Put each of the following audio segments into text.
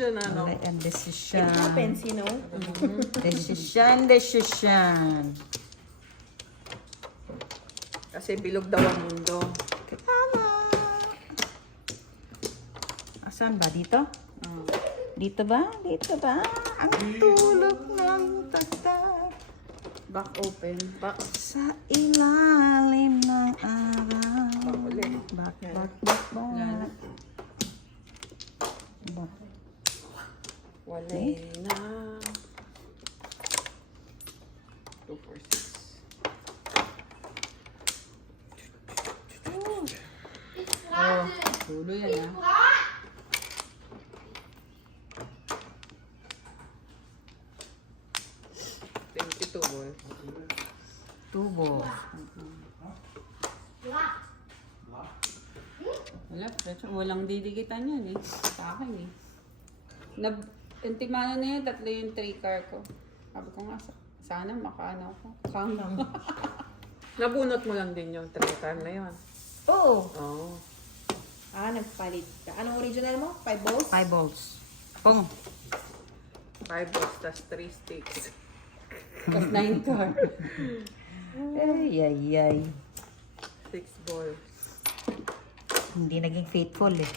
Ano? Ang decision. It happens, you know. Decision. Kasi bilog daw ang mundo. Tama. Asan ba? Dito? Oh. Dito ba? Dito ba? Ang tulog ng tatak Back open. Back. sa ilalim ng araw. Back ulit. Back. Yan. Back. Wala na. 2, 4, 6. Oh, tulo yan ah. Boy. Tubo. Wala, walang didikitan yan eh. Sa akin eh. Yung timano na yun, 3 yung 3 car ko. Sabi ko nga, sana makaano ako. Kama. Nabunot mo lang din yung 3 car na yun. Oh. Oo. Nagpalit ka. Anong original mo? 5 balls? 5 volts. Pong. 5 balls, tas 3 sticks. Tapos 9 car. Ay. 6 balls. Hindi naging faithful eh.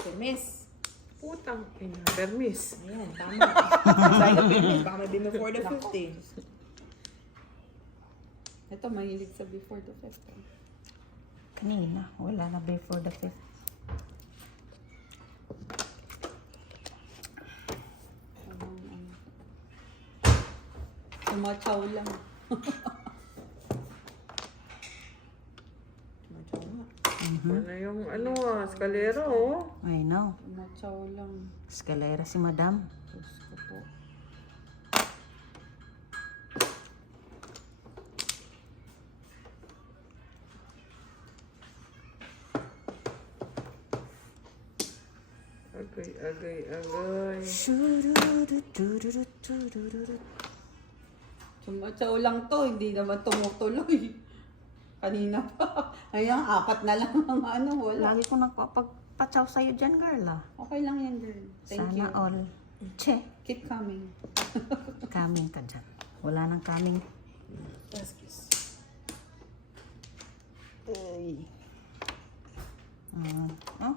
Permis. Putang ina. Permis. Ayan, tama. Sayang na permis. Baka may before the 50. Ito, mahilig sa before the 50. Kanina, wala na before the 5th. Tumachaw lang. Ano yung eskalera oh. I know. Tumachaw lang. Eskalera si madam. Diyos ko po. Agay. Tumachaw lang to, hindi naman tumutuloy. Kanina pa. Ayan, 4 na lang ang wala. Lagi ko nagpapagpatsaw sa'yo dyan, girl ah. Okay lang yan, girl. Thank Sana you. all. Che, Keep coming. coming ka dyan. Wala nang coming. Ay. Oh,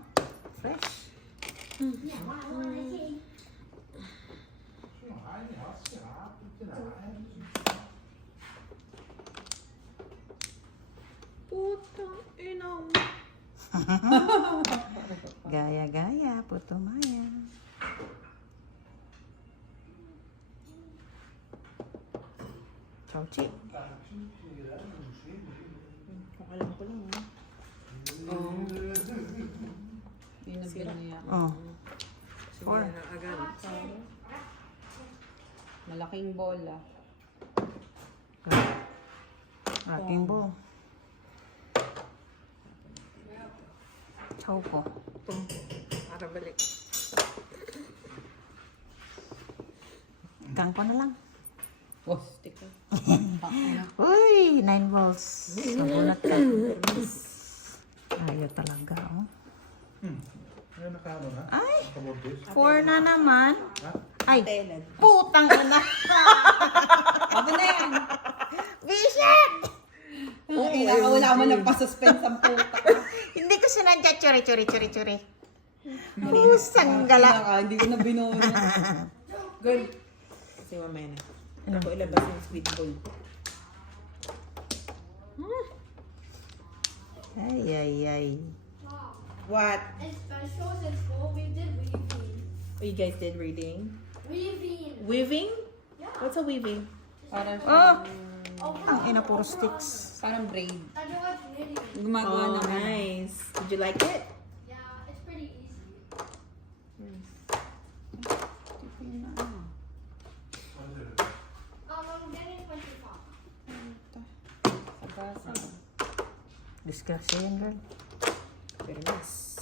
fresh. Putang ina. Gaya, puto maya. Chowchi. Alam ko lang. Yun ang binaya. Oh, Simula na agad. Malaking bola. aking bo. Chow ko. Para balik. Gang ko na lang. Oh, stick ka. Uy, 9 balls. Nagulat ka. Ayaw talaga, oh. Ano nakano na? Ay, Kabobis? 4 na naman. Ay, Tenant. putang ina. Ako na yan. Bishop! Wala mo nang pasuspense ang puta. Hindi ko sinadya. Churi. Pusang gala. Hindi ko na binuna. Girl. Kasi mamaya na. Ako ilabas yung sweet bowl. Ay. What? In specials in school, we did weaving. Oh, you guys did reading? Weaving. Weaving? Yeah. What's a weaving? Parang, Oh, ang ina puro sticks. parang braid. I know what's knitting. Gumagawa Oh, ng nice. Did you like it? Yeah, it's pretty easy. I'm getting 25. Sagasa. Disgrasya yan, girl. Very nice.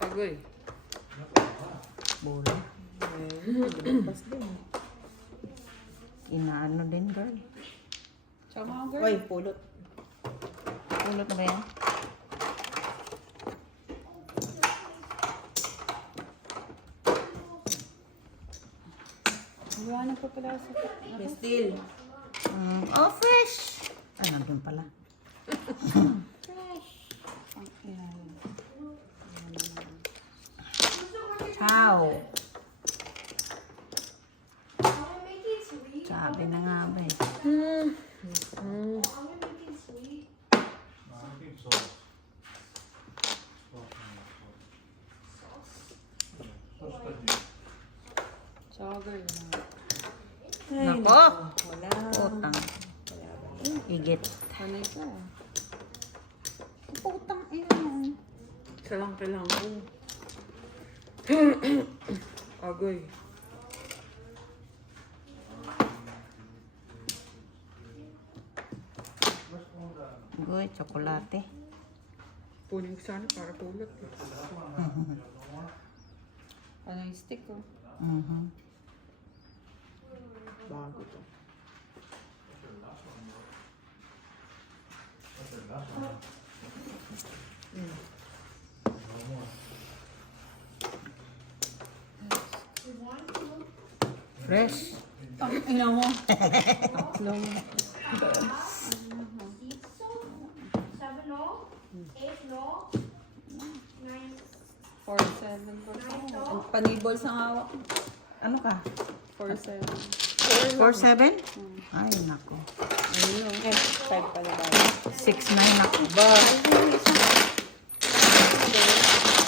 Agoy. Bola. Lumabas din. Inaano din, girl. Tsaka mga girl. Oy, pulot. Pulot na ba yan? Wala na pa pala sa... Miss Deal. Oh, fresh! Ah, nandun pala. Ayan. Ciao! I'm gonna make it sweet. Sabi na nga ba eh. I'm gonna make it sweet. I think so. Tsaka girl. Nako! Wala. Utang. Higit. Panay ka. Putang ina. Isa lang kailangan ko. Agoy. Goy, tsokolate. Kunin ko sana para pulot. Ano yung stick ko? Mhm. Bago to. You want to? Fresh. Ang ina mo. Tatlong. Eat so? 7 no? 8 no? 9. 4-7 po. Ang panibols ang hawak. Ano ka? 4-7. 4-7? Ay, nako. Ayun o. 5 pala ba? 6-9 ako. Ba?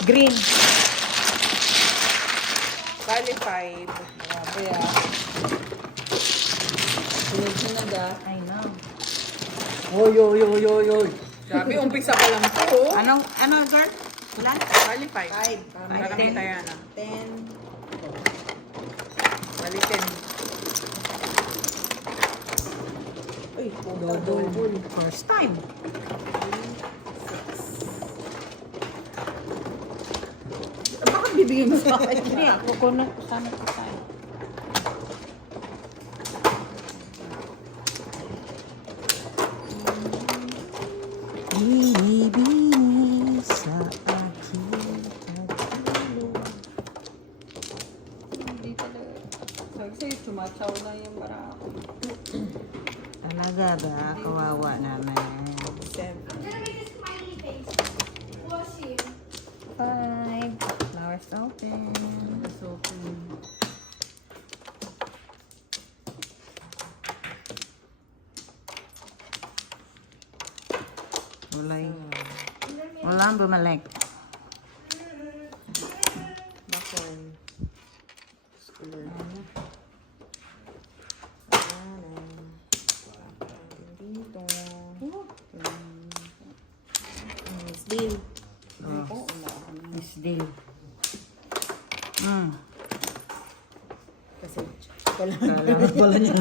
Green. Bali 5. Grabe ah. Sunod-sunod ah. I know. Oy, oy, oy, oy, oy. Grabe, umpisa pa lang to. Oh. Ano, girl? Wala? Bali 5. 5. Para Ten. kita yan ah. 10. Bali 10. Uy, double. First time. Bakit bibigyan mo sa akin? Hindi, kukunan ko sana ito tayo. Bini-bini sa aking pagkilo. Hindi talaga. Sabi sa'yo, tumatsaw na yung barako. Talaga ba? Kawawa naman. 7. I'm gonna make a smiley face. Wash it. 5. Flowers open. So, Walang bumalik. Bakon. School. Dito. Miss Deal. Oh, Miss Deal. Kasi wala. Kala pala niya.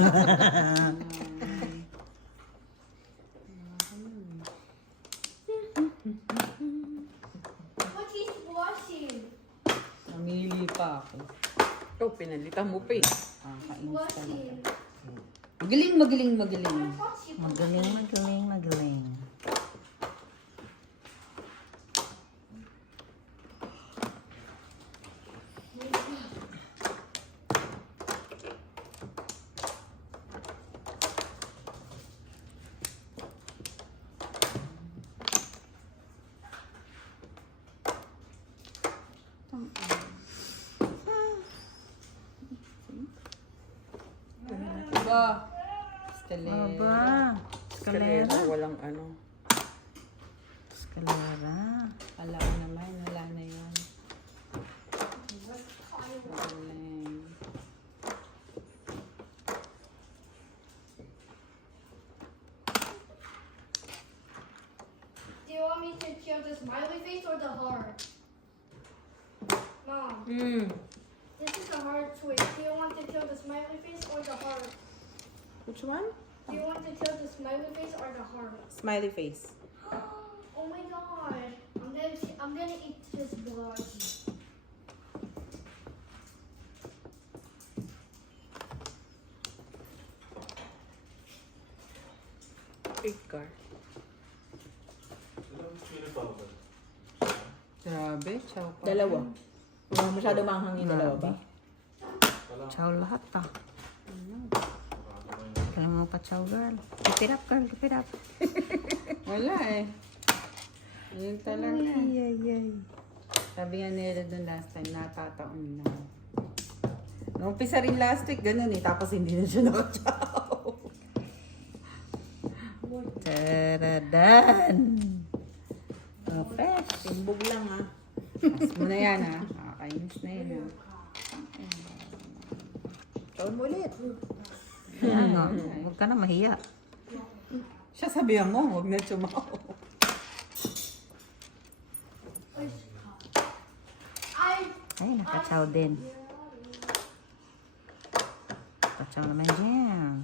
What is washing? namili pa ako. Oh, pinalitan mo pa eh. Kainis talaga. Washing. Magaling, magaling, magaling. Washing. Magaling, magaling, magaling. Ba? Escalera. Aba. Eskalera, Escalera. walang ano. Escalera. Alam ko naman, wala na yun. Galing. Do you want me to kill the smiley face or the heart? Mom, this is a hard choice. Do you want to kill the smiley face or the heart? Which one? Do you want to kill the smiley face or the heart? Smiley face. Oh my god. I'm gonna eat his blood. 8 car. Ilang unit pa ba? Grabe, chow pa. Dalawa. Wala masyado manghang yung dalawa ba? Chow lahat ah. Kaya mo pa chow girl. Keep it up girl, keep it up. Wala eh. Yun talaga. Ay, ay, ay. Sabi nga nila dun last time, natataon na. Nung umpisa rin last week, ganun eh. Tapos hindi na siya nakachow. Taradan. Perfect. Timbog lang ha. Mas mo na yan ha. Nakakainis na yun ha. Chow mo ulit. Ano, huwag ka na mahiya. Siya sabihan mo, huwag na chumaw. Ay, nakachow din. Nakachow naman dyan.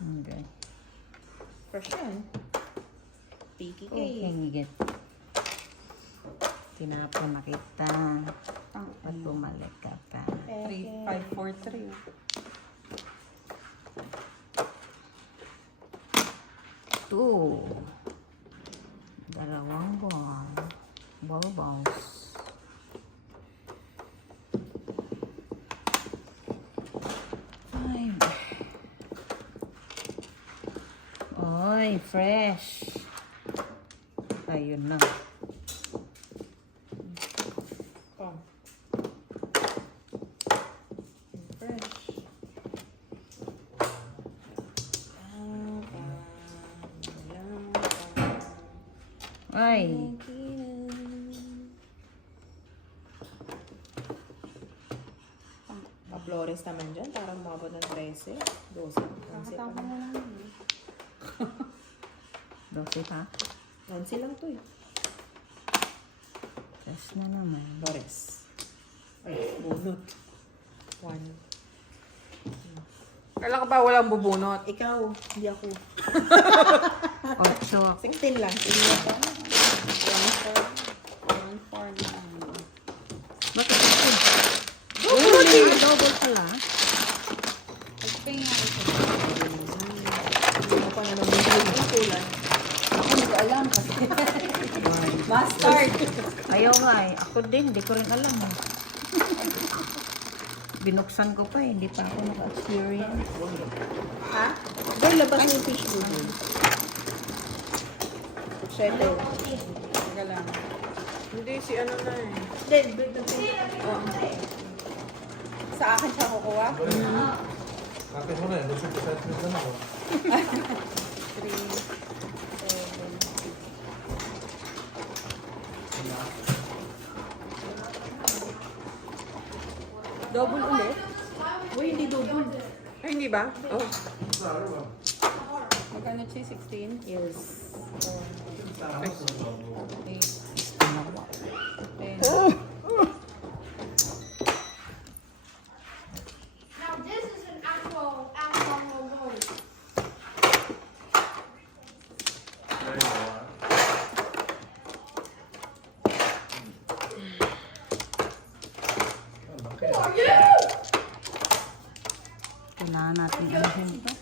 Okay. Fresh yan. Picky Okay, cake. higit. Tinapon na kita. Ba't bumalik ka pa? 3543. Two. Dalawang ball. Balls. Five. Oy, fresh. Ayun na. Oh. Fresh. Ay. Pa-Flores naman dyan. Parang umabot ng 13. 12. 11 pa naman. 12 pa. 11 lang to eh. Fresh na naman. Flores. Ay, bunot. 1. Kala ka ba walang bubunot? Ikaw, hindi ako. 8 ako. 16 lang. Sige na pa. 149. Bakit ito? Double pala. Ito nga ito. Hindi mo pa nga naman yung kulay. Ako hindi ko alam kasi. Mustard. Ayaw nga eh. Ako din, hindi ko rin alam eh. Binuksan ko pa eh. Hindi pa ako naka-experience. Ha? Girl, labas mo yung fish noodle. Siyempre. Teka lang. Hindi, si ano na eh. Then, break the fish. Sa akin siya kukuha. Kapit mo na eh. Lusog ka sa minutes lang ako. 3, 7. Double ulit? Uy, hindi double. Ay, hindi ba? Oh. Magkano siya? 16? Yes. 8, 10. Now this is an actual logo. There you go. Kailangan natin anuhin ito.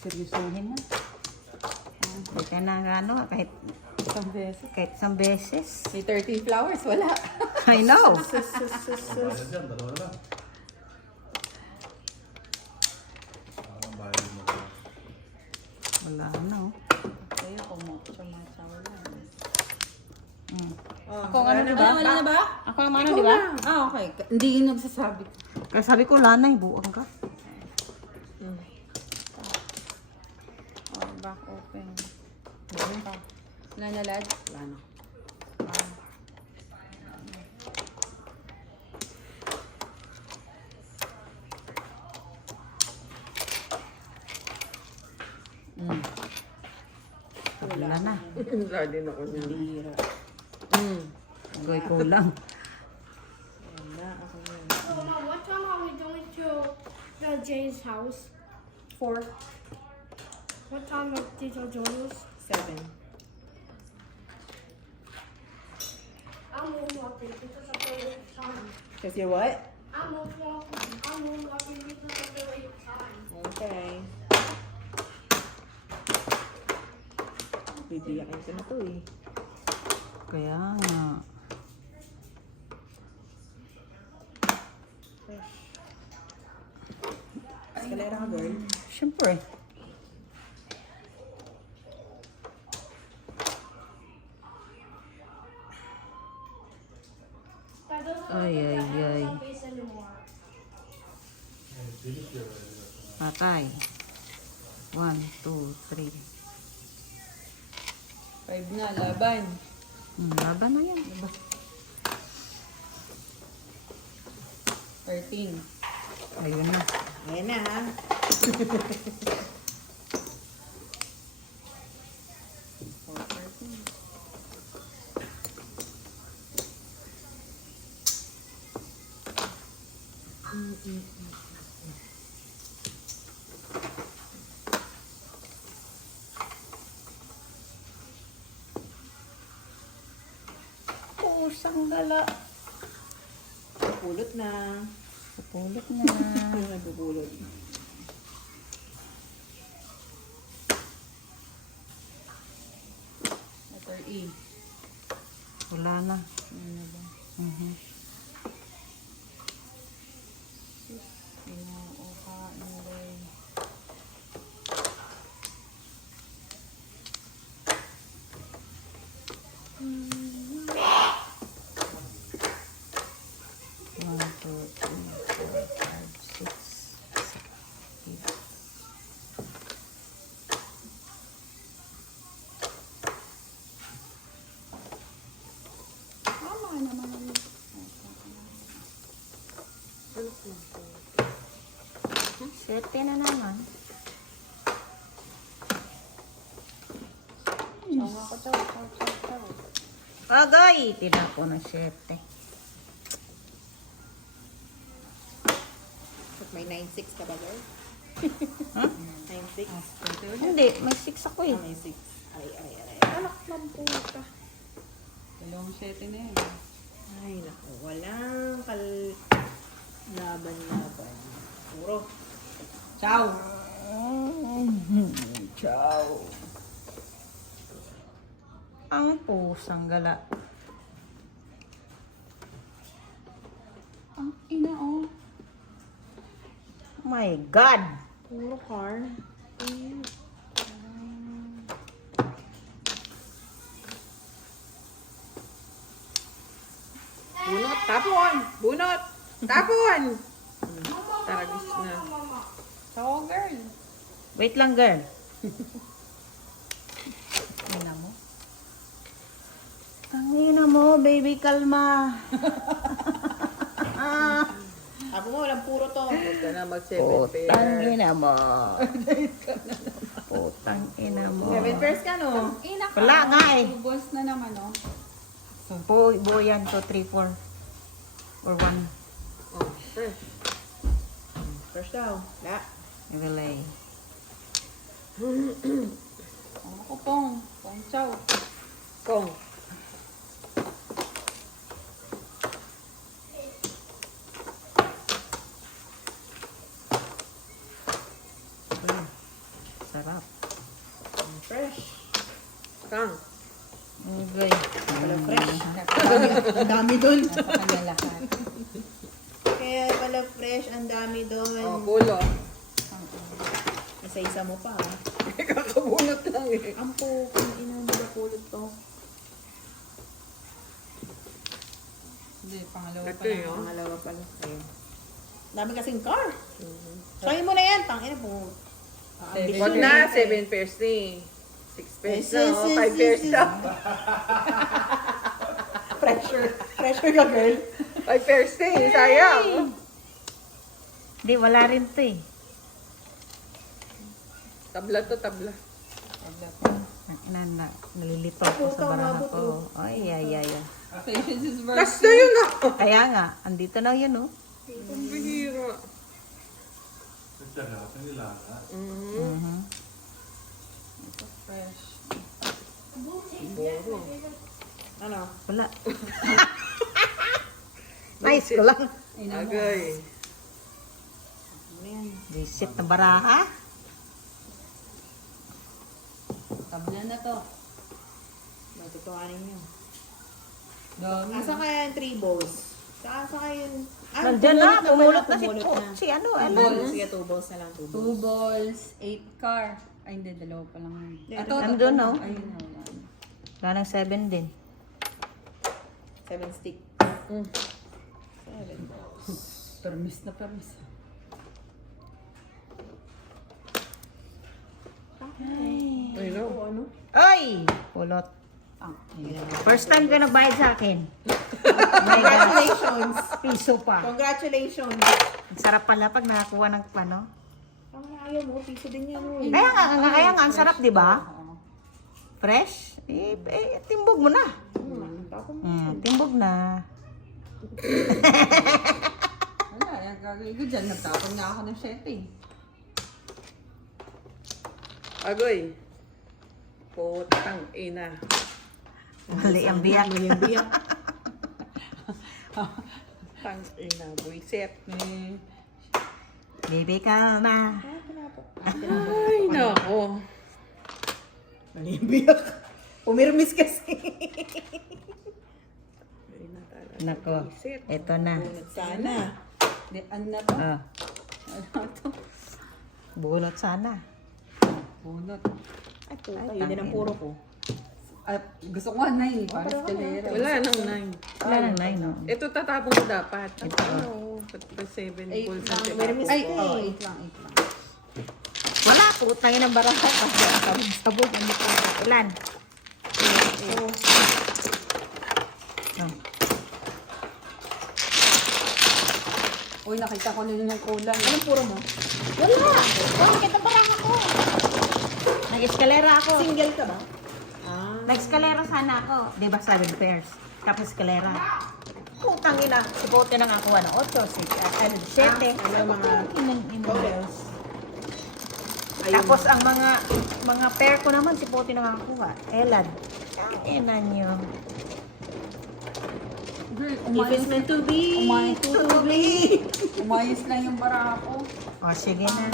Seryosohin na. Hindi ka na ano, kahit Isang beses. isang beses. May 13 flowers, wala. I know. Bayad dyan, dalawa na lang. Parang bayad mo. Wala na oh. Kaya kung matcha-matcha wala. Ako ang ano, di ba? Wala na ba? Ako ang ano, di ba? Ah, okay. Hindi yun nagsasabi. Kaya sabi ko, wala na eh. Buang ka. Oh, back open. Wala pa. Wala na, lad? Wala na. Wala na. Wala din ako niya. Bira. Goy kulang. Wala ako yan. So, Mom, what time are we going to the Jay's house? 4, What time of Tito Jonas? 7. I'm moonwalking because of the late time. Because you're what? I'm moonwalking because of the late time. Okay. Bibiyakin ko na to eh. Kaya nga. Escalera ka, girl. Siyempre. I don't know Ay, ay, if I ay. have face anymore. Patay. 1, 2, 3. 5 na, laban. Laban na yan. 13. Ayun na. Ayan na ha. Pusang gala. Pulot na. Pupulot na. Yung nagpupulot. Letter E. Wala na. Ano ba? Mhm. Inuuka, inuray. One, two, three, 4, 5, 6, 8. Tama naman ang... Sete na naman. Chow ako, chow. Agay! Tinapo ng sete. May 9-6 ka ba, girl? Huh? 9-6? Hindi, may 6 ako eh. May 6. Ay. Anak ng puta. Dalawang 7 na yan. Ay, naku. Walang laban. Puro. Chow! Ciao. Ang pusang gala. Ang ina, oh. My God! Puro car. Bunot, tapon! Bunot! Tapon! Taragis na. Chow, girl. Wait lang, girl. Ina mo. Tangina mo, baby, kalma. Ako mo, walang puro to. Huwag ka na mag-7 Putang pair. ina mo. Putang ina mo. 7 pairs ka, no? Ina ka. Wala nga eh. Ubos na naman, oh. Buo yan, 2, 3, 4. Or 1. Oh, fresh. First daw. La. Iwalay. Ako, pong. Pong chow. Kong. Sarap. Fresh. Kang. Okay. Wala fresh. Ang dami dun. Nasa kanya lahat. Kaya pala fresh, ang dami dun. Oh, pulo. Isa-isa mo pa. ah. Kakabunot lang eh. Ang po, kung ina mo ba pulot to? Hindi, pangalawa pa Ito lang. yun. Pangalawa pala. Ayun. Dami kasing car. Try mo na yan. Tangina po. Huwag na, 7 pairs ni. 6 pairs na, oh, 5 pairs na. Pressure. Pressure ka, girl. 5 pairs na eh, sayang. Hindi, wala rin to eh. Tabla to, tabla. Nalilito ako sa baraha ko. Ay, ay, ay, ay. Patience is Basta virtue. yun ah. Kaya nga, andito na yun oh. Ang bihira. Nagtaga, kanila nga. Mhm. Ito, fresh. Boro. Ano? Wala. Nice ko lang. Agay. Ano yan? Visit na baraha. Tabla na to. Matutuanin nyo. Dami. Asa kaya yung 3 balls? Saan kaya yung... Nandiyan na, pumulot na si, pumulot na. si ano, Two Ellen. balls. Sige, 2 balls na lang. 2 balls. 2 balls, 8 car. Ay, hindi, dalawa pa lang. Ato, Nandun, no? Ayun, wala. Wala nang 7 din. 7 stick. 7 balls. Permis na permis. Ay, no. Ano? Ay! Pulot. Ang First time ka nagbayad sa akin. My God. Congratulations! Piso pa. Congratulations! Ang sarap pala pag nakakuha ng pano. Ang ayaw mo, piso din yan. Kaya nga, ang sarap, di ba? Oo. Fresh? Timbog mo na. Timbog na. Wala, yung gagawin ko dyan. Nagtapon nga ako ng 7 eh. Agoy. Putang ina. Mali ang biyak. Tang ina, buiset. Eh, Baby, kalma. Ay, nako. Nalibiyak. Pumirmis kasi. Ay, na talaga. Nako, Buiset. eto na. Sana. di, ano na to? Ah, Ano to? bunot sana. Bunot. Ay, puta. Yun din ang puro ko. At gusto ko nga 9 eh. Para sa kalera. Wala nang 9. Wala nang 9, no? Ito tatapon ko dapat. Ano, ba't pa 7 Eight balls lang, ang may tinapon? miss- Ay, oo, 8 lang, 8 lang. Wala, putangin ng baraha. Sabog, ano pa? Ilan? Oh. Uy, nakita ko na yung kulang. Anong puro mo? Wala! Bakit kita baraha ko? Nag-eskalera ako. Single ka ba? Ah. Nag-eskalera sana ako. Di ba 7 pairs? Tapos eskalera. Putang ina. Sipote na nga ako ng 8, 7. Ano mga balls? Tapos ang mga pair ko naman, sipote na nga kuha. Elad. Ang ina nyo. Girl, If it's meant to be, umayos lang yung bara ko. O, sige na.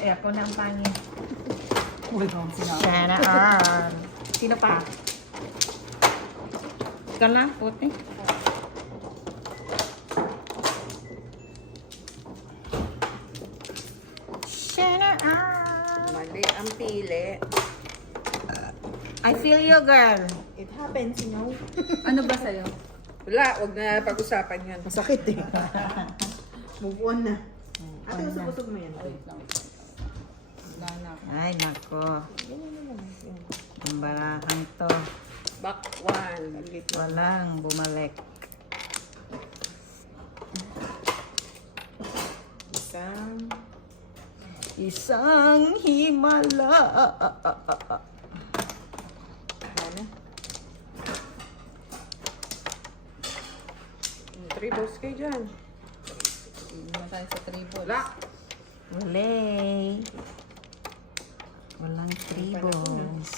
Ako na ang pangin. Uy, kung sinabi. Sana all. Sino pa? Ikaw na, puti. Sana all. Mali ang pili. I feel you, girl. it happens, you know. Ano ba sa'yo? Wala, wag na pag-usapan yan. Masakit eh. Move on na. Ate, usog-usog mo yan. Wait lang. Wala na ako. Ay, nako. Ang barahang to. Back 1. Walang bumalik. Isang himala. Ano? 3 balls kayo dyan. Hindi na tayo sa 3 balls. Wala. Wala. Walang tribos.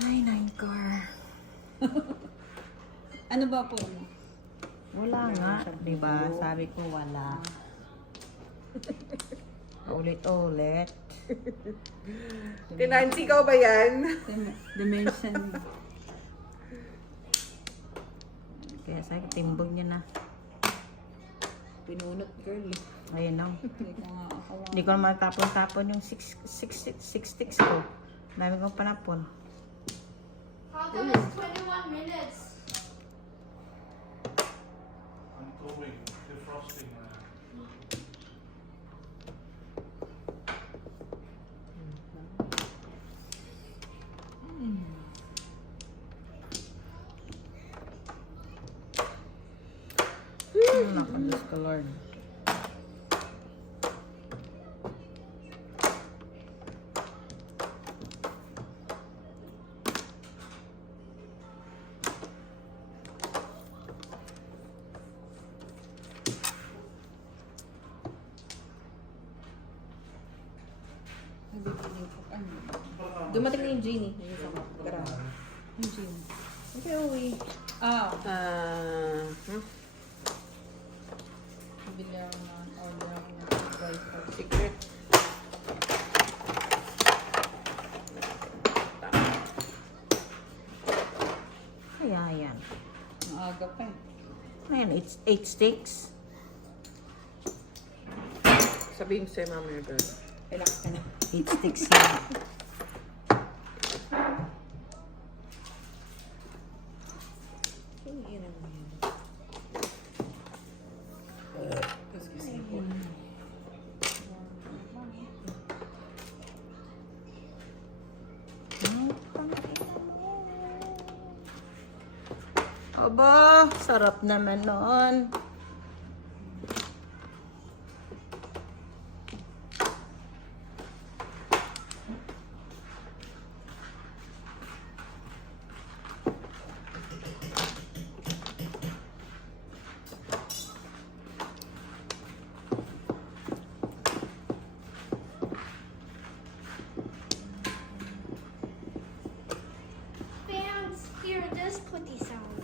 Ay, 9 car. Ano ba po mo? Wala nga. Diba? Sabi ko wala. Ulit-ulit. Tinansi ka ba yan? Dimension. Kaya sabi, timbog niya na. Pinunot, girl. Ayun no. Hindi ko nga ako. Hindi ko naman tapon-tapon yung 6 sticks ko. Dami kong panapon. How come it's 21 minutes? I'm going defrosting. Naku, Diyos ko, Lord. Nabibiling ko. Ano? Dumating na yung genie. Yung isa ko. Tara. Yung gym. Okay, uwi. Ah, Ah, bibili ako ng order ako ng wifi. secret. Maaga pa eh. Ayan, 8 sticks. Sabihin ko sa'yo mamaya, girl. Relax ka na. 8 sticks yan. Yun ang yan. Aba, sarap naman noon. Fans, hear this clicky sound.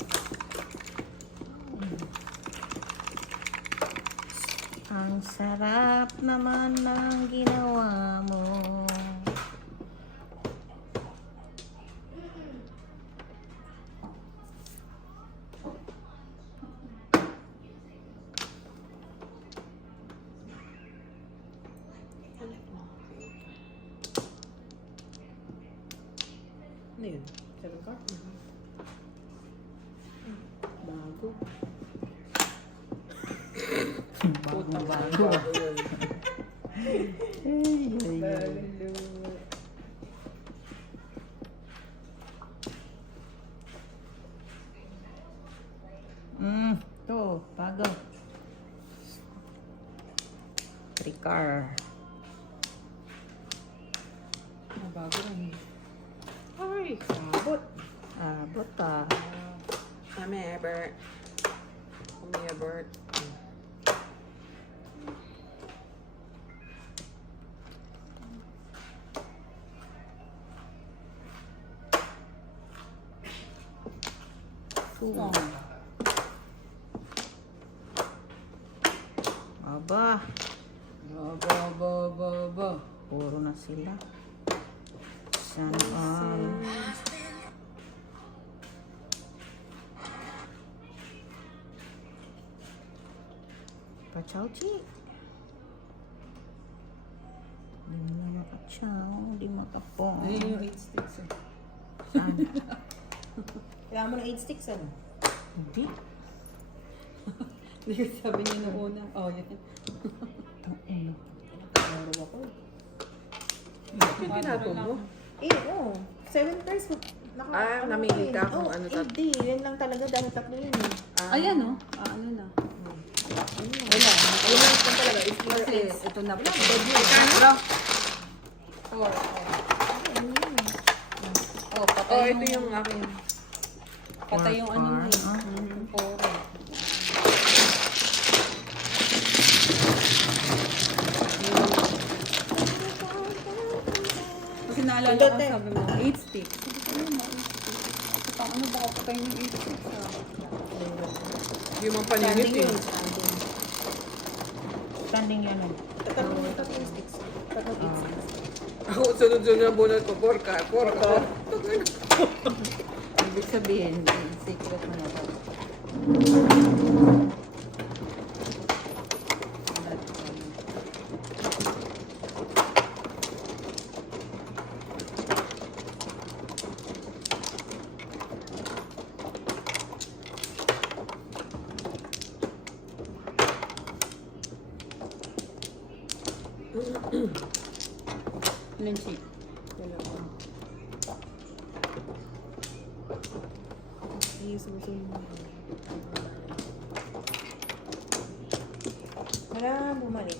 Ang sarap naman ng ginawa mo. Ano yun? 7 car? Bago. Bago. To, bago. 3 car. Bago rin. Ay, Sabot. Abot ah. mamaya, Bert. Mamaya, Bert. Oh. Aba, Ba. puro na sila. Sana all. Pachaw-chi. Di mo na makachaw, di makapong. Ayun yung 8 sticks eh. Sana. Kailangan mo ng 8 sticks, ano? Hindi. Hindi ko sabi niya nung una. Oh, yun. Pinapagaro ako. Yung ginagawa mo? Oo. 7 pairs. Namili ka kung ano tat. Hindi, yan lang talaga dahil tatlo yun eh. Ayan oh. Ano na. Wala. Yun lang ito talaga. It's more Kasi is. ito na po. Ano? 4. Oh, patay Oh, ito yung akin. Patay yung ano mo eh. Ah. Yung 4. Kasi naalala ko sabi mo, 8 sticks. Ano ba kapatay yung 8 sticks? Yung mga paninit Standing eh. yun. Standing. Standing yan. Tatlong sticks. Tatlong 8 sticks. Ako sunod-sunod na bunot ko. Porka. Ibig sabihin, secret mo na ba? Lunchie. Dalawa. Isusin mo. Para bumalik.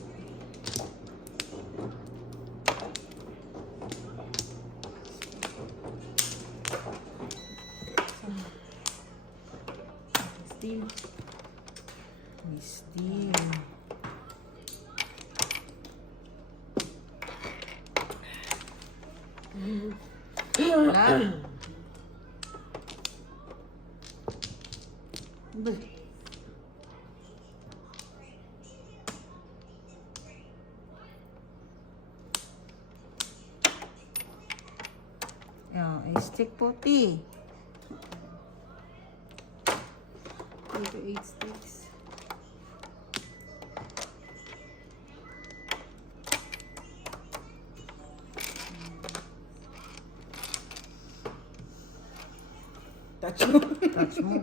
Steel. Steel. Wala. Yan, stick puti. 3 to 8 sticks. Touch mo. Touch mo.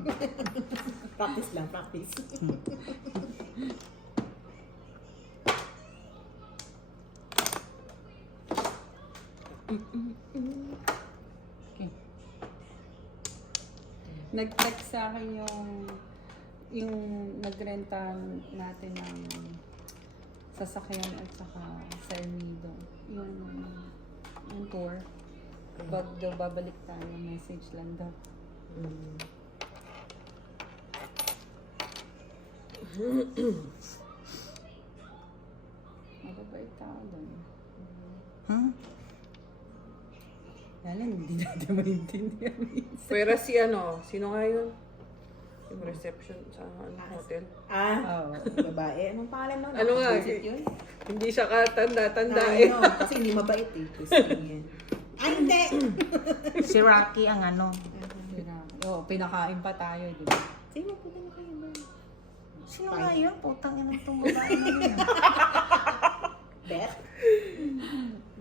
Practice lang, practice. Okay. Nag-text sa akin yung nagrenta natin ng sasakyan at saka sa Ermido. Yung tour. But daw babalik tayo, message lang daw. Mababait tao doon. Hmm? Lalo, hindi natin maintindihan. Pwera si ano, sino nga yun? Yung reception sa hotel. Ah, babae. Anong pangalan nun? Ano nga? Visit yun? Hindi siya katanda-tanda Ay, eh. no, kasi hindi mabait eh. Christine. Ay, hindi! Si Rocky ang ano. Pinakain pa tayo, di ba? Sige, magpunta na kayo ba? Sino nga yun? Putang ina itong babae na yun. Beth?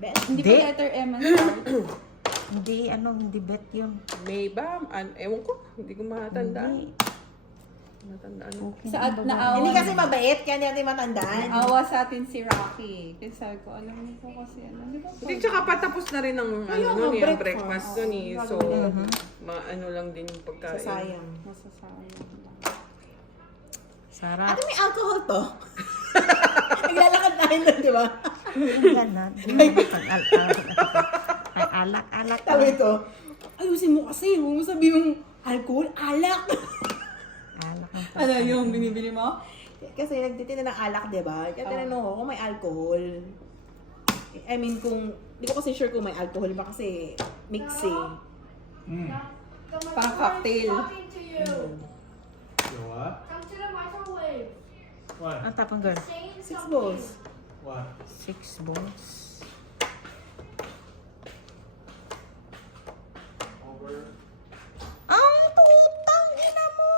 Beth? Hindi Hindi. pa letter M ang start. Hindi bet yun. May ba? Ewan ko. Hindi ko matandaan. Hindi. Matandaan. Okay. Sa at naawa. Hindi kasi mabait, kaya hindi natin matandaan. Naawa sa atin si Rocky. Kasi sabi ko, alam mo po kasi ano, di ba? Hindi, tsaka patapos na rin ang Ayun, nun, yung breakfast. breakfast nun eh. So, mga ano lang din yung pagkain. Sayang. Masasayang lang. Sarap. Ate, may alcohol to? Naglalakad tayo doon, di ba? Ganon. Ay, alak. Sabi ito, ayusin mo kasi, huwag mo sabihin mong alcohol, alak. Alak ang Ano yung binibili mo? Kasi nagtitinda ng alak, di ba? Kaya tinanong ko kung may alcohol. I mean, di ko kasi sure kung may alcohol ba kasi mix eh. Pang cocktail. Talking to you. You know what? Come to the microwave. What? Ang tapang girl. Saying 6 something. balls. What? 6 balls. Over. Ang putang ina mo!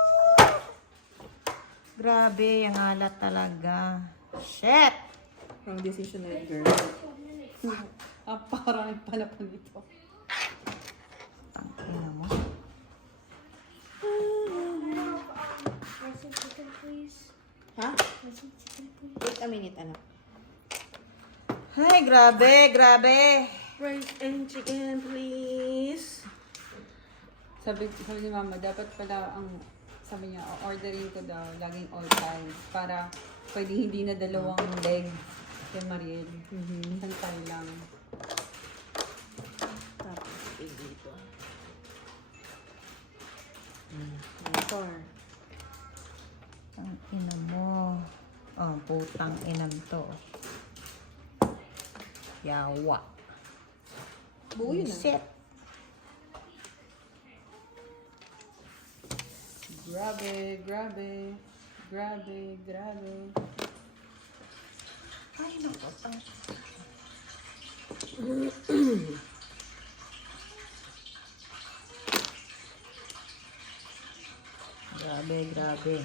Grabe, ang alat talaga. Shit! Wrong decision na yun, girl. Parang pala po nito. Tang ina mo. Rice and chicken, please. Ha? Rice and chicken, please. Wait a minute, anak. Ay, grabe. Rice and chicken, please. Sabi ni Mama, dapat pala sabi niya, ordering ko daw, laging all time. Para pwede hindi na dalawang leg kay Mariel. Santay lang. Tapos, dito. Motor. Ang ina mo. Oh, putang inam to. Yawa. Buo yun ah. Shit. Grabe. Ay, naku. Grabe.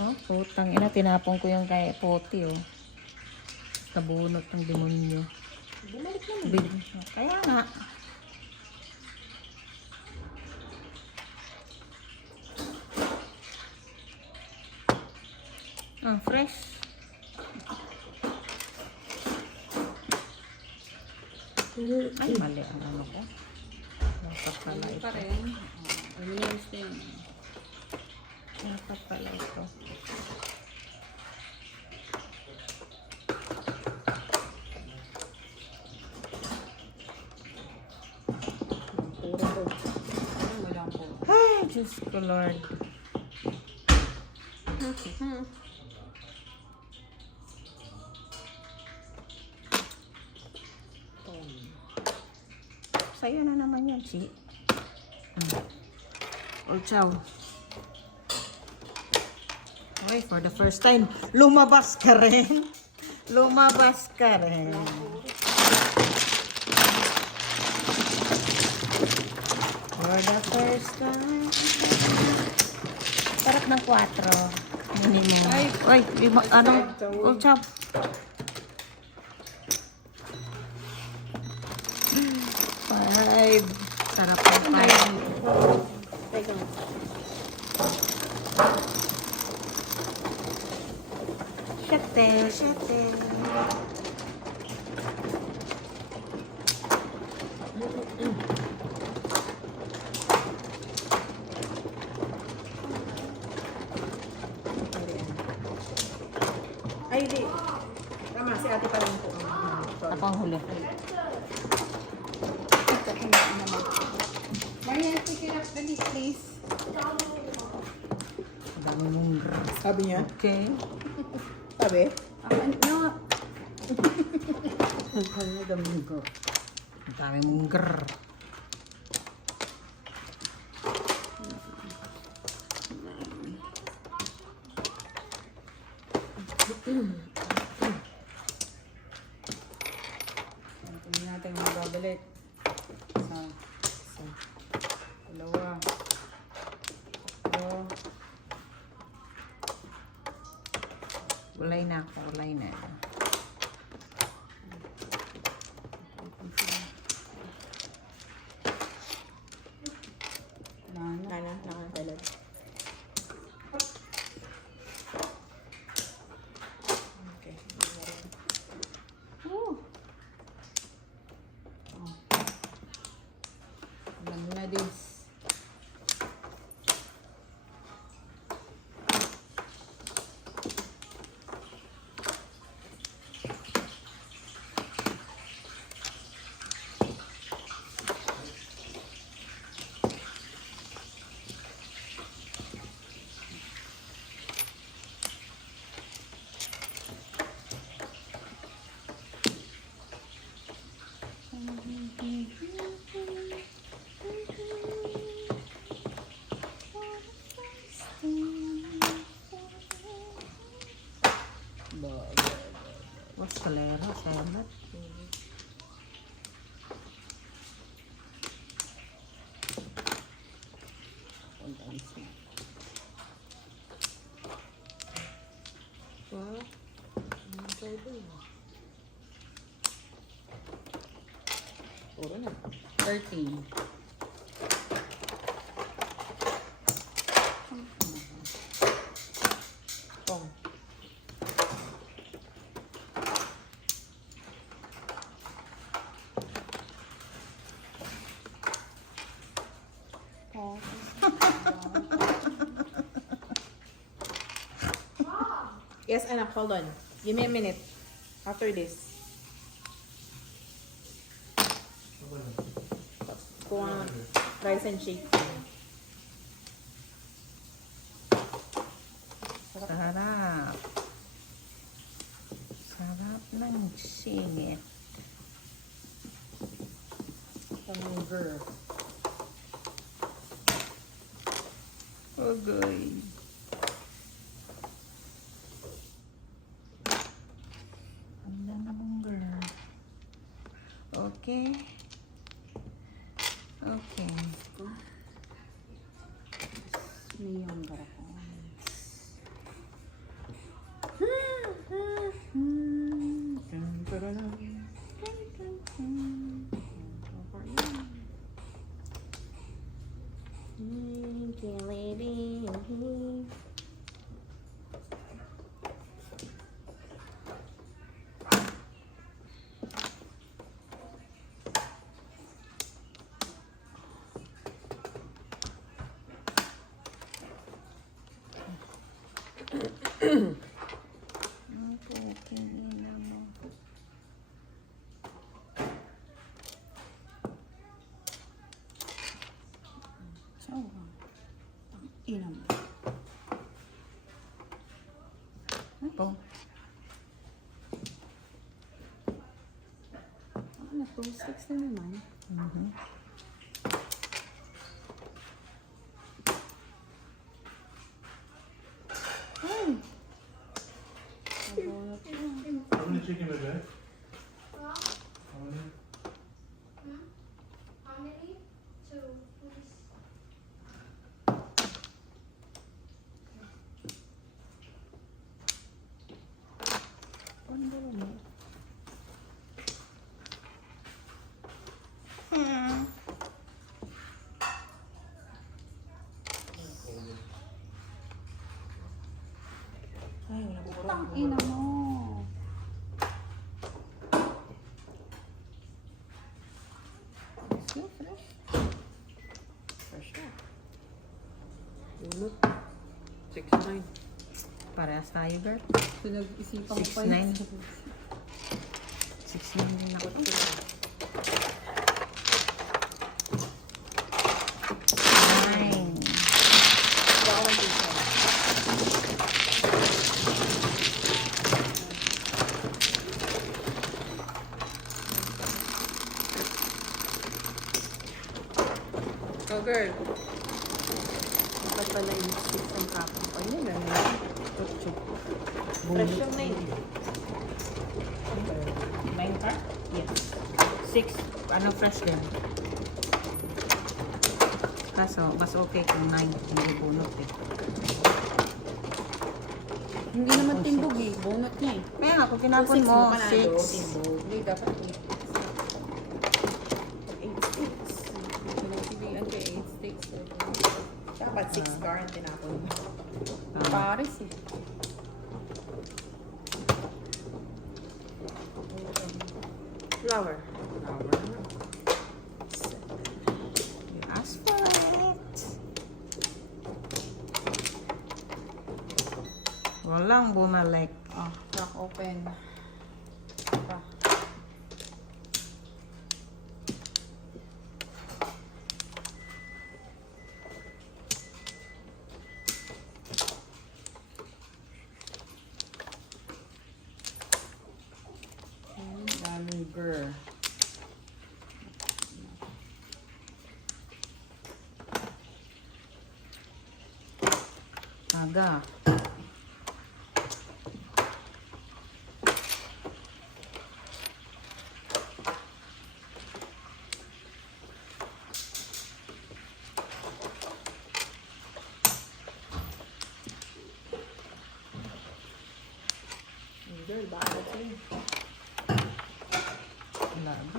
Oh, putang ina. Tinapon ko yung kay Poti, oh. Kabunot ng demonyo. Bumalik naman. Kaya nga. Ang fresh. Ay, mali ang ano ko. Dapat pala Ano ito. pa rin? Onions din. Dapat pala ito. Puro to. Wala po. Ay, Diyos ko Lord. Sa'yo na naman yan, Chi. Oh, ciao. Okay, for the first time, lumabas ka rin. For the first time. Sarap ng 4. Kunin mo. Ay, ano? Oh, chop. Five. Sarap ng 5. Teka nga. Shete. Ay, di. Tama, si ate pa rin po. Ako ang huli. Mariel, pick it up, dali, please. Dami mong grr. Sabi niya? Okay. Sabi? No. Ang dami mong grr. Ang dami mong grr. Tingnan natin kung babalik. Isa. Dalawa. Tatlo. Ulay na ako, ulay na. Nana, nakatalad. Okay. Alam na this. What's kalero? Salad? Puro na. 13. Pong. Yes, anak, hold on. Give me a minute. After this. Kuha rice and shake. Sarap. Sarap ng singit. Pamuger. Agoy. Ang namang girl. Okay. Okay. May yung garapon. Okay, tingin mo. So, inam. Ito. Ano, 2 sticks na naman. How many chicken is there? Huh? How many? How many? 2, please. Ang ina mo. Still fresh. Fresh na. Bunot. 6-9. Parehas tayo, girl. Pinag-isipan ko pa 6'9". 6'9" din ako. 9. Baka 1 Go, girl. Dapat pala yung 6 ang kapang pa yun. Fresh yung 9. 9 ka? Yes. 6. Ano fresh din? Kaso, mas okay kung 9. Hindi bunot eh. Hindi naman timbog eh. Bonot niya eh. Kaya nga, kung tinapon Six mo, mo panalo, 6. timbog. Hindi, dapat eh. 8 sticks. Pinagsibihan kay 8 sticks. Dapat 6 car ang tinapon mo. Paris eh. Flower. You ask for it. Walang bumalik. Ah, crack open. Pa. Daming girl. Aga. Girl, baka na sa'yo. Wala ba?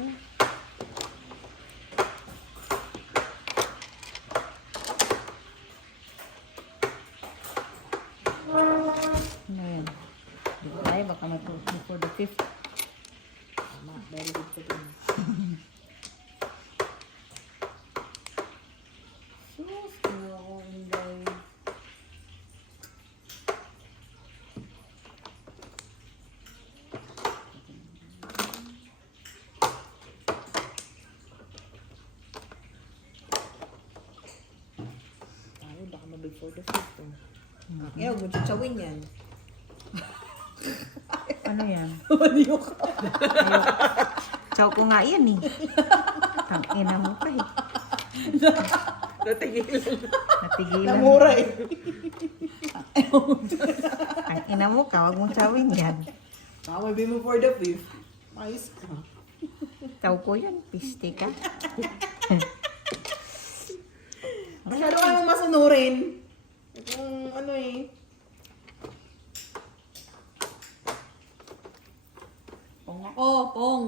Ano yan? Dito tayo, baka mag-go for the 5th. Tama, very good to din. Sus, kaya ako inday. Ay, baka ma-before the 5th. Ngayon, huwag mo chichawin yan. Ano yan? Maliw ka. Chow ko nga yan eh. Tangina mo pa eh. Natigil. Natigilan. Namura eh. Tangina mo ka, wag mong chawin yan. Baka may before the 5th. Ayos ka. Chow ko yan, piste ka. Masyado ka naman masunurin. Kung ano eh. Pong ako, pong.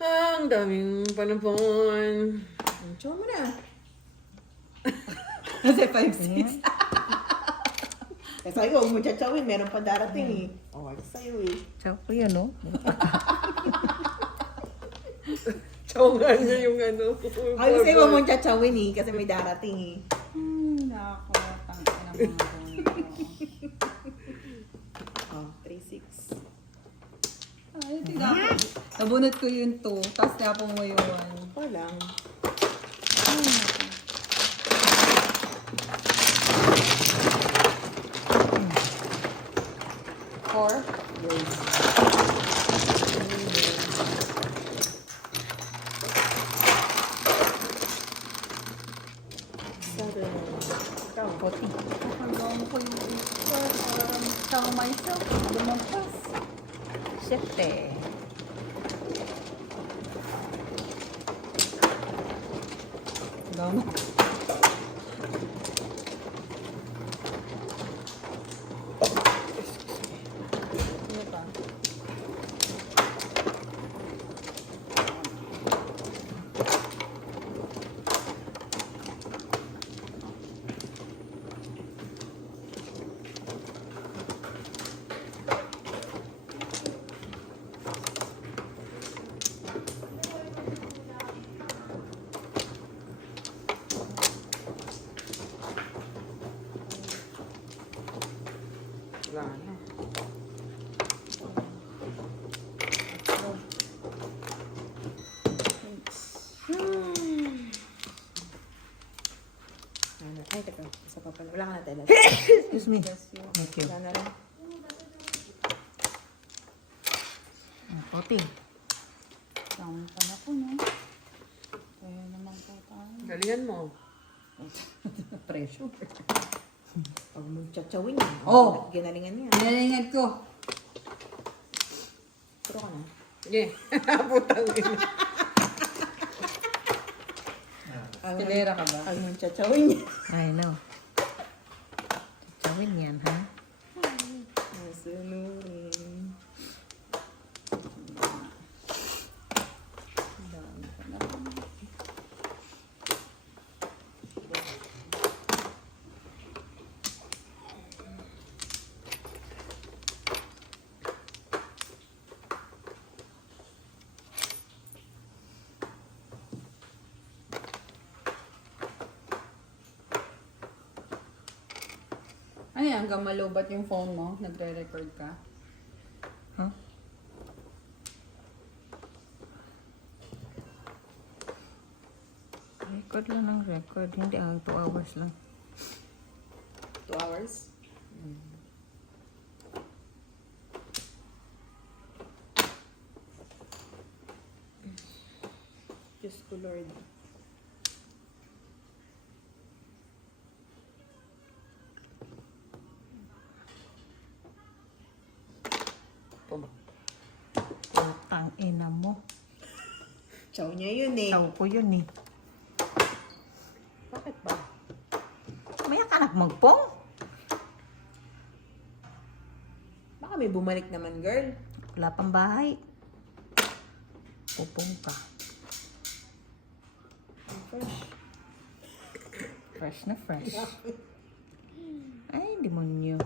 Ang daming panapon. Chow mo na. Kasi 5-6. Eh, sabi ko, huwag mo chachawin. Meron pa darating eh. Oh, ito sa'yo eh. Chow ko yan, no? Chongan niya yung ano. Ay, kasi huwag mo chachawin eh. Kasi may darating eh. Nako, tangina mga bonito. Oh, 3-6. Ay, tinapon. Nabunot ko yung 2, tapos tinapon mo yung 1. Okay lang. Four. Poti. Hanggang ko yung tell myself, lumampas. 7. Dama. Ano pa? Wala ka na tayo. Excuse me. Thank you. Wala na rin. Puti. Tama pa na po, no? Kaya naman po tayo. Galingan mo. Pressure. Pag mo tsatsawin niya. Oh! Ginalingan niya. Pinalingat ko. Pero ka na. Yeah. Putang ina. Pilera ka ba? Pag mo tsatsawin niya. I know. Tsawin yan, ha? Masunurin. Ano yan? Hanggang malubat yung phone mo? Nagre-record ka? Huh? Record lang ng record. Hindi, 2 hours lang. 2 hours? Diyos ko, Lord. Putang ina mo. Chow niya yun eh. Saw ko yun eh. Bakit ba? May anak magpong. Baka may bumalik naman, girl. Wala pang bahay. Pupong ka. Fresh. Fresh na fresh. Ay, demonyo.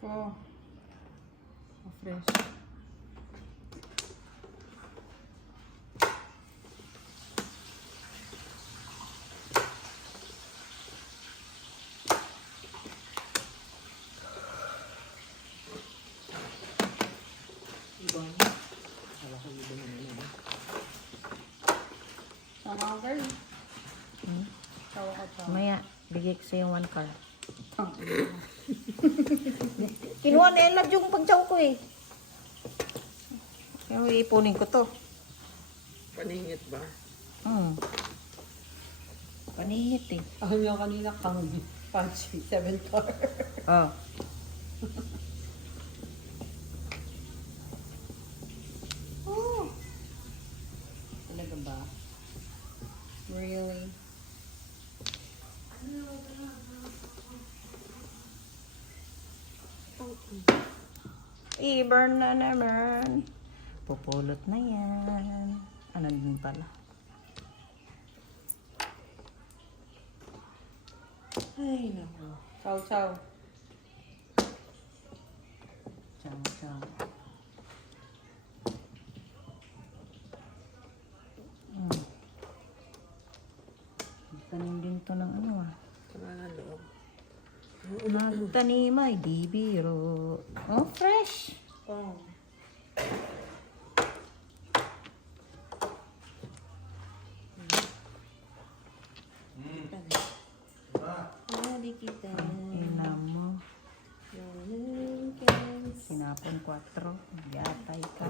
Ko. Fresh. Ibon. Sama ka, girl. Hmm? Tawa ka pa. Maya, bigay ko sa'yo 1 car. Tang- Kinuha na Elad yung pagsaw ko eh. Kaya iipunin ko to. Paningit ba? Panihit eh. Ako nga kanina kang Pachi, 7 car. Oh. Oh. Talaga ba? Really? I-burn na naman. Pupulot na yan. Ano din pala? Ay, naku. Chow chow. Chow, chow. Tanim din to ng ano ah. Sama nga loob. Magtanim ay di biro. Oh, fresh. Oh. Hindi kita. Ina mo. Sinapon 4. Yatay ka.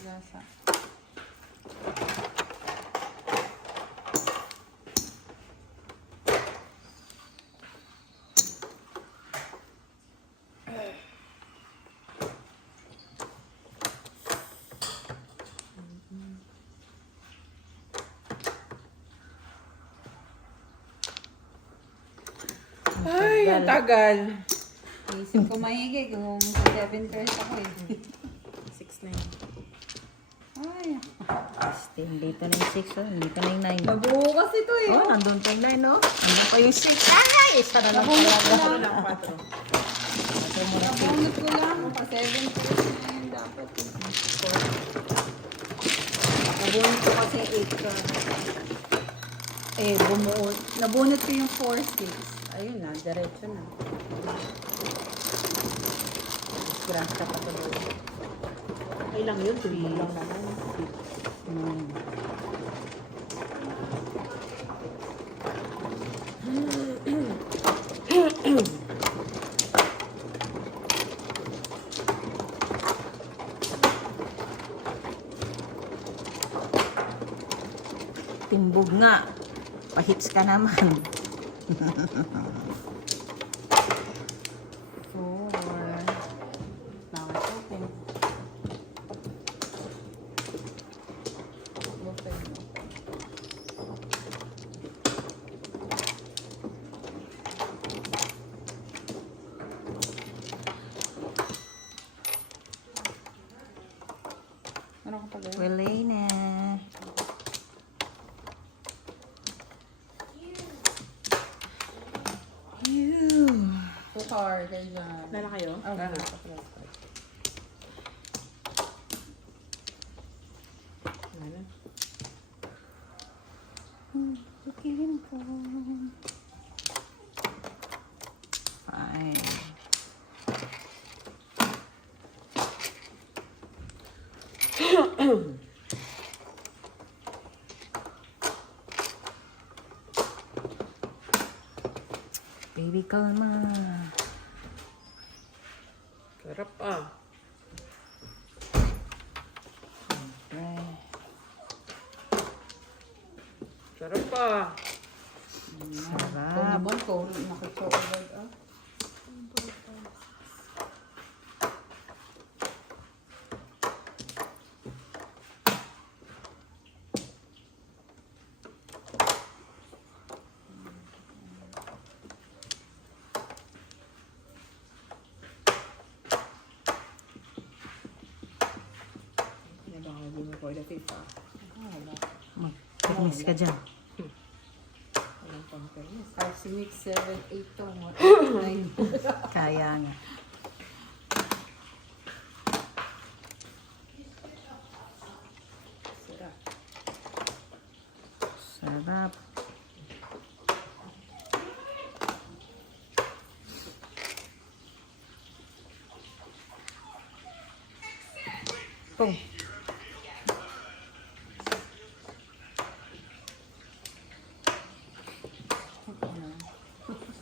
Gasa. Ay, ang tagal. Isip ko maigi kung 7 pairs ako eh. 6'9". Ay, Dito na yung 6, oh. Dito na yung 9. nabuo kasi ito eh. Oh, nandun pa yung 9, no? Nandun pa yung 6. Ay, isa na lang talaga. Ano lang, 4. Nabunot ko lang. Pa 7 pairs na yun dapat. Nabunot ko kasi 8 ka. Eh, bumuo. Nabunot ko yung 4-6. Ayun na, diretso na. Disgrasya pa tuloy. Okay lang yun, tulog lang naman. Timbog nga. Pahits ka naman. 4. Now it's open. Ano ka pala? Wala na. So hard, kayo dyan. Lala kayo? Oh, Lala. Lala. Pikirin ko. Fine. Baby, kalma. Sarap ah. Right. Sarap ah. Kung Sarap. naman ko, nakita ko agad ah. Baka hindi mo for the FIFA. Mag-fitness ka dyan. Walang pang-fairness. 5, 6, 7, 8 to 9. Kaya nga. Sarap. Sarap. Pong.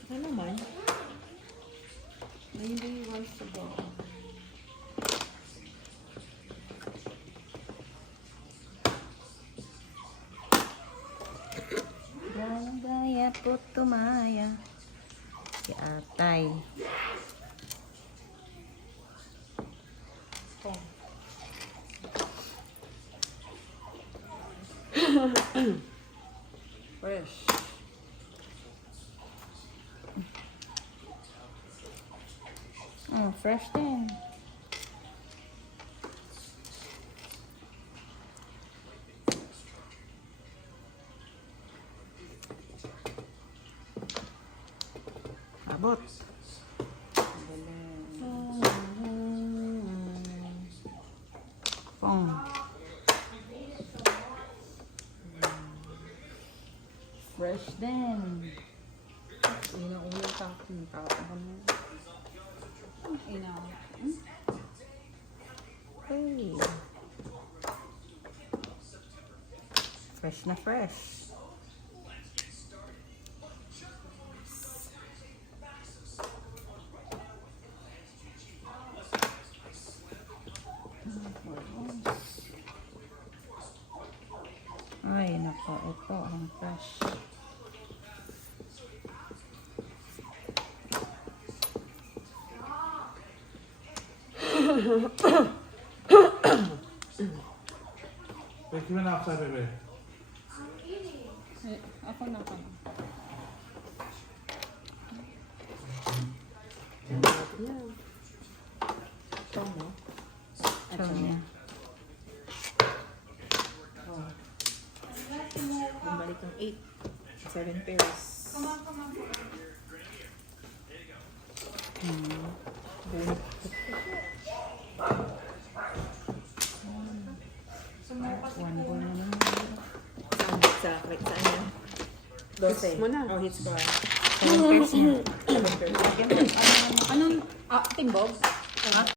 Ano naman? Hindi wants to go. Gaya po tumaya. Si Atay. Fresh. Fresh din. Abot. Pong. Fresh din. Yun ang unang tapon. Tapon ko na. Ina. Hey. Fresh na fresh. Ay, nako. Ito ang fresh. Wait, you went outside, baby. Eh, ako na pa. Ito mo. So, yeah. Oh. Bumalik ng 8. 7 pairs. Bunot. One ball na naman. Saan sa saan yan? 12. Hits mo na. Oh, hits ko. 7 pairs na. 7 pairs. Anong, Team Bob?